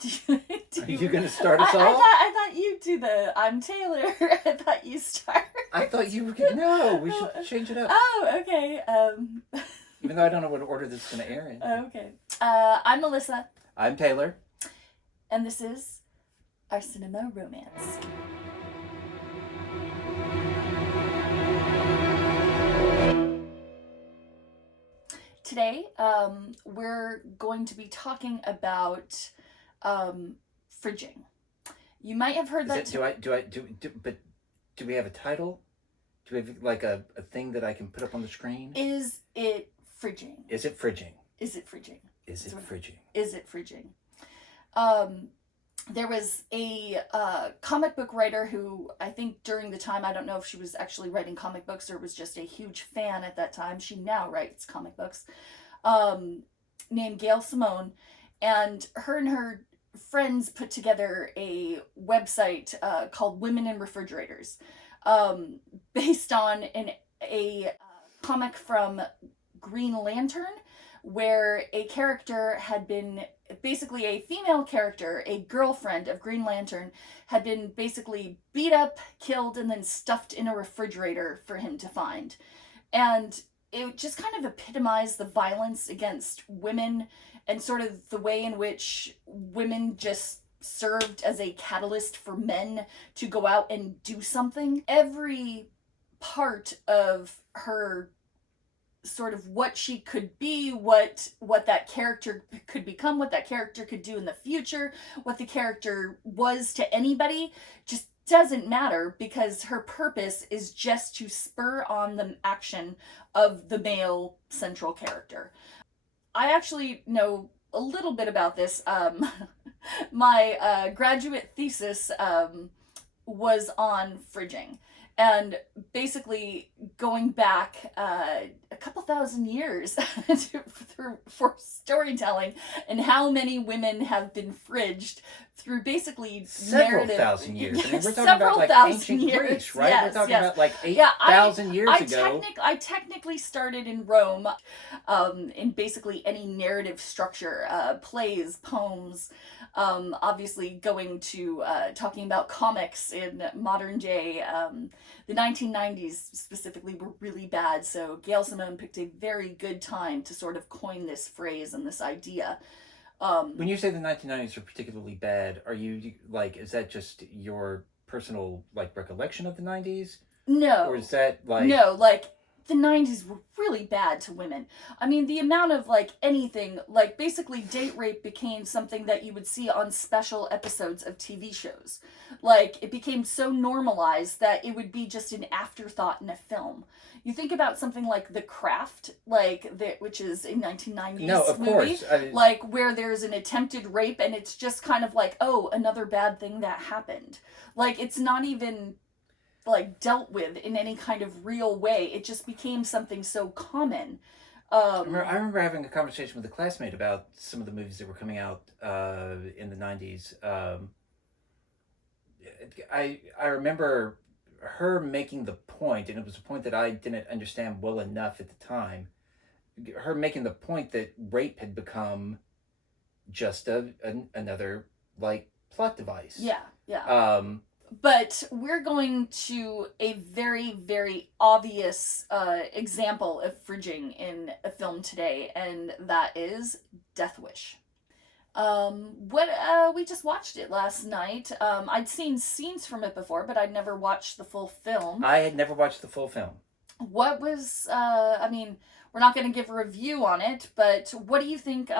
Are you going to start us off? I thought you do I'm Taylor. I thought you start. I thought you were going to... No, we should change it up. Oh, okay. Even though I don't know what order this is going to air in. Okay. I'm Melissa. I'm Taylor. And this is our cinema romance. Today, we're going to be talking about fridging. You might have heard that. But do we have a title? Do we have like a thing that I can put up on the screen? Is it fridging? Is it fridging? Is it fridging? Is it fridging? Is it fridging? There was a comic book writer who, I think during the time, I don't know if she was actually writing comic books or was just a huge fan at that time. She now writes comic books. Named Gail Simone. And her friends put together a website called Women in Refrigerators, based on a comic from Green Lantern, where a character had been, basically a female character, a girlfriend of Green Lantern, had been basically beat up, killed, and then stuffed in a refrigerator for him to find. And it just kind of epitomized the violence against women and sort of the way in which women just served as a catalyst for men to go out and do something. Every part of her sort of what she could be, what that character could become, what that character could do in the future, what the character was to anybody, just doesn't matter, because her purpose is just to spur on the action of the male central character. I actually know a little bit about this. My graduate thesis was on fridging. And basically going back a couple thousand years for storytelling, and how many women have been fridged through basically several narrative. Thousand years. I mean, we're talking several about like thousand ancient years. Greece, right? Yes, we're talking yes. about like 8,000 years ago. I technically started in Rome, in basically any narrative structure, plays, poems. Obviously going to talking about comics in modern day. The 1990s specifically were really bad, so Gail Simone picked a very good time to sort of coin this phrase and this idea. When you say the 1990s are particularly bad, are you like, is that just your personal like recollection of the 90s? No. Or is that like... No, like the 90s were really bad to women. I mean, the amount of like anything, like basically date rape became something that you would see on special episodes of TV shows. Like it became so normalized that it would be just an afterthought in a film. You think about something like The Craft, which is a 1990s no, of movie, course. like where there's an attempted rape and it's just kind of like, oh, another bad thing that happened. Like it's not even like dealt with in any kind of real way. It just became something so common. I remember having a conversation with a classmate about some of the movies that were coming out in the 90s. I remember her making the point, and it was a point that I didn't understand well enough at the time, her making the point that rape had become just another like plot device. Yeah. But we're going to a very, very obvious example of fridging in a film today, and that is Death Wish. We just watched it last night. I'd seen scenes from it before, but I'd never watched the full film. I had never watched the full film. What was, we're not going to give a review on it, but what do you think,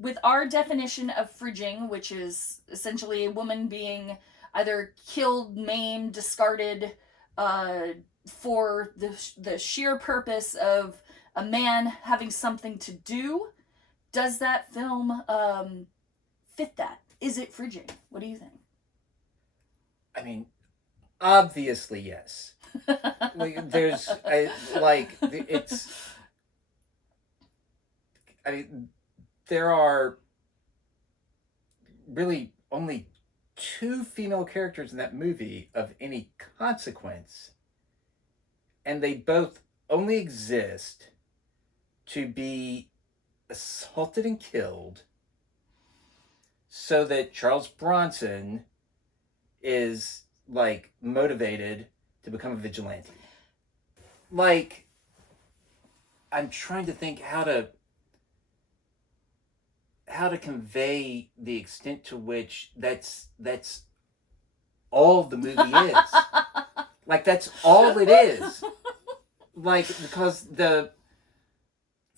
with our definition of fridging, which is essentially a woman being either killed, maimed, discarded, for the sheer purpose of a man having something to do, does that film fit that? Is it fridging? What do you think? I mean, obviously yes. There are really only 2 female characters in that movie of any consequence, and they both only exist to be assaulted and killed so that Charles Bronson is like motivated to become a vigilante. Like, I'm trying to think how to convey the extent to which that's all the movie is. Like, that's all it is. Like, because for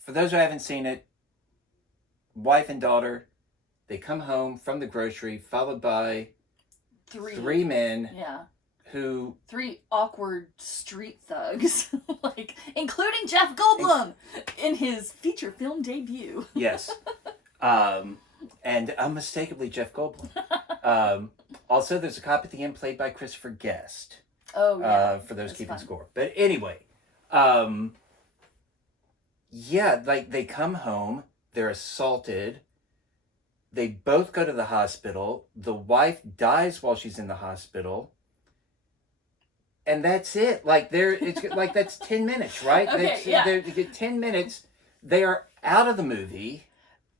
those who haven't seen it, wife and daughter, they come home from the grocery, followed by three men. Yeah. Who... Three awkward street thugs, like, including Jeff Goldblum in his feature film debut. Yes. And unmistakably Jeff Goldblum. Also, there's a cop at the end played by Christopher Guest. Oh, yeah. For those That's keeping fun. score. But anyway, yeah, like, they come home, they're assaulted, they both go to the hospital, the wife dies while she's in the hospital, and that's it. Like, it's like, that's 10 minutes, right? Okay, yeah. They get 10 minutes, they are out of the movie,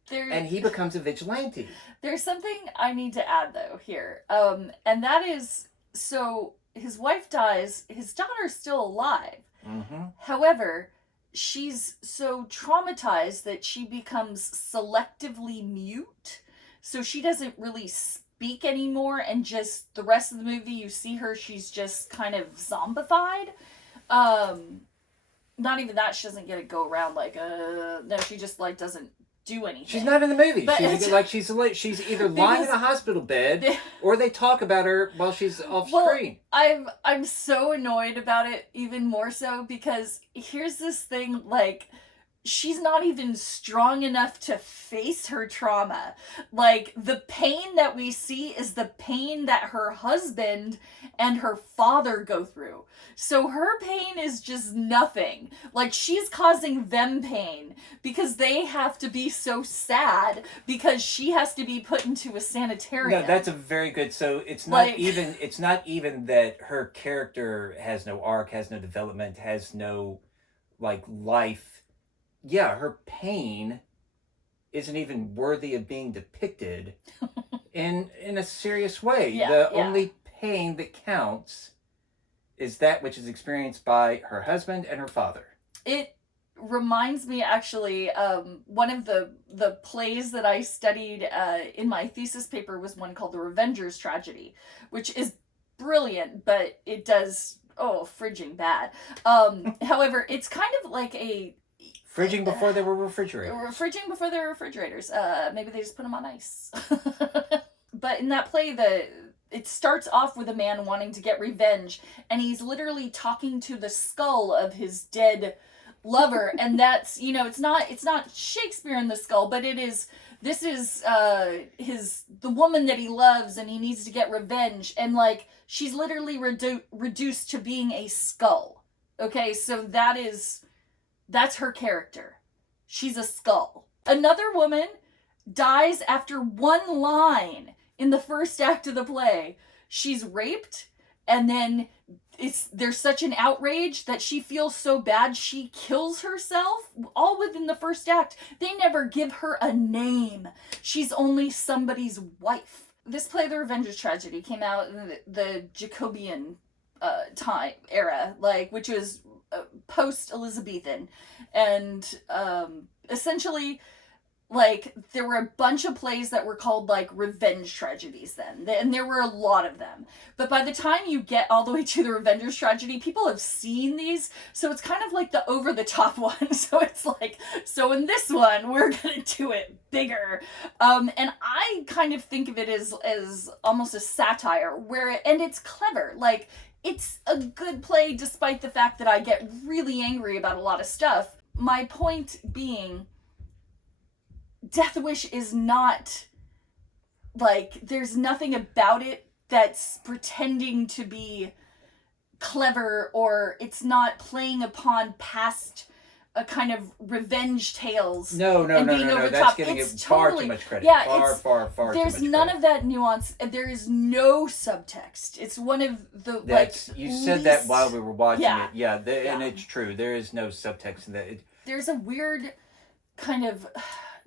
There, and he becomes a vigilante. There's something I need to add, though, here. And that is, so his wife dies, his daughter's still alive. Mm-hmm. However, she's so traumatized that she becomes selectively mute. So she doesn't really speak anymore, and just the rest of the movie, you see her, she's just kind of zombified. Not even that, she doesn't get to go around like, no, she just, like, doesn't do anything. She's not in the movie. But She's either lying in a hospital bed, or they talk about her while she's off screen. I'm so annoyed about it, even more so, because here's this thing, like, she's not even strong enough to face her trauma. Like, the pain that we see is the pain that her husband and her father go through. So her pain is just nothing. Like, she's causing them pain because they have to be so sad because she has to be put into a sanitarium. No, that's a very good. So it's not even that her character has no arc, has no development, has no, like, life. Yeah, her pain isn't even worthy of being depicted in a serious way. The only pain that counts is that which is experienced by her husband and her father. It reminds me, actually, one of the plays that I studied in my thesis paper was one called The Revenger's Tragedy, which is brilliant, but it does, fridging bad. However, it's kind of like a... Fridging before there were refrigerators. Fridging before there were refrigerators. Maybe they just put them on ice. But in that play, it starts off with a man wanting to get revenge, and he's literally talking to the skull of his dead lover, and that's, it's not Shakespeare in the skull, but this is the woman that he loves, and he needs to get revenge, and, like, she's literally reduced to being a skull. Okay, so that's her character. She's a skull. Another woman dies after one line in the first act of the play. She's raped, and then there's such an outrage that she feels so bad she kills herself, all within the first act. They never give her a name. She's only somebody's wife. This play, The Revenger's Tragedy, came out in the Jacobean time era, like, which was post-Elizabethan, and essentially, like, there were a bunch of plays that were called, like, revenge tragedies then, and there were a lot of them. But by the time you get all the way to The Revenger's Tragedy, people have seen these, so it's kind of like the over-the-top one. So it's like, so in this one, we're gonna do it bigger. And I kind of think of it as almost a satire, and it's clever. Like, it's a good play despite the fact that I get really angry about a lot of stuff. My point being, Death Wish is not, like, there's nothing about it that's pretending to be clever, or it's not playing upon past a kind of revenge tales. No, that's giving it far too much credit. Yeah, far too much there's none of that nuance. There is no subtext. It's one of the, you said that while we were watching it. Yeah. And it's true. There is no subtext in that. There's a weird kind of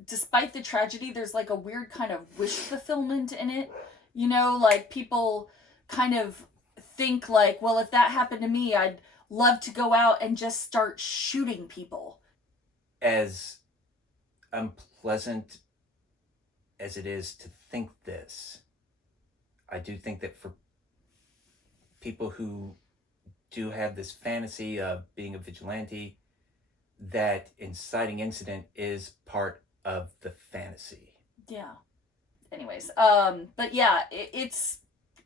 despite the tragedy, there's like a weird kind of wish fulfillment in it. You know, like people kind of think like, well, if that happened to me, I'd love to go out and just start shooting people. As unpleasant as it is to think this, I do think that for people who do have this fantasy of being a vigilante, that inciting incident is part of the fantasy. Yeah. Anyways, but yeah, it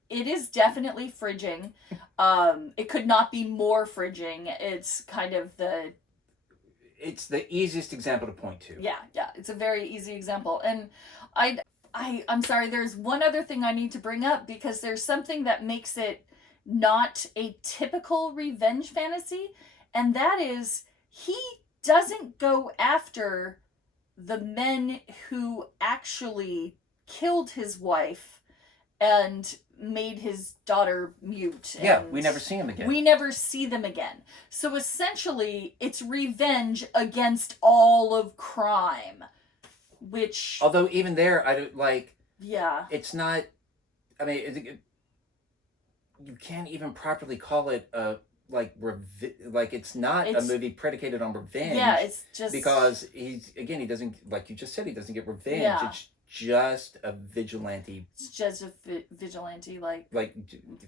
is definitely fridging. It could not be more fridging. It's kind of It's the easiest example to point to. yeah, it's a very easy example. And I'm sorry, there's one other thing I need to bring up because there's something that makes it not a typical revenge fantasy, and that is he doesn't go after the men who actually killed his wife and made his daughter mute. Yeah, and we never see him again. We never see them again. So essentially, it's revenge against all of crime, which, although even there, I don't like. yeah, It's not. I mean, you can't even properly call it a like it's not a It's- movie predicated on revenge. yeah, it's just because he doesn't, like you just said, he doesn't get revenge. Yeah. It's just a vigilante, it's just a vigilante like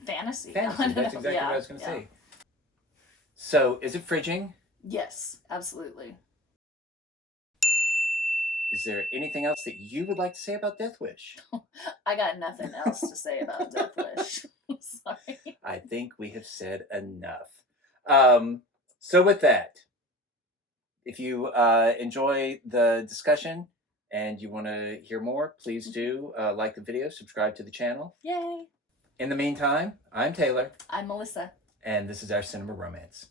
fantasy. fantasy. That's exactly Yeah, what I was going to yeah. say. So, is it fridging? Yes, absolutely. Is there anything else that you would like to say about Death Wish? I got nothing else to say about Death Wish. Sorry. I think we have said enough. So with that, if you enjoy the discussion and you want to hear more, please do like the video, subscribe to the channel. Yay. In the meantime, I'm Taylor, I'm Melissa. and this is our Cinema Romance.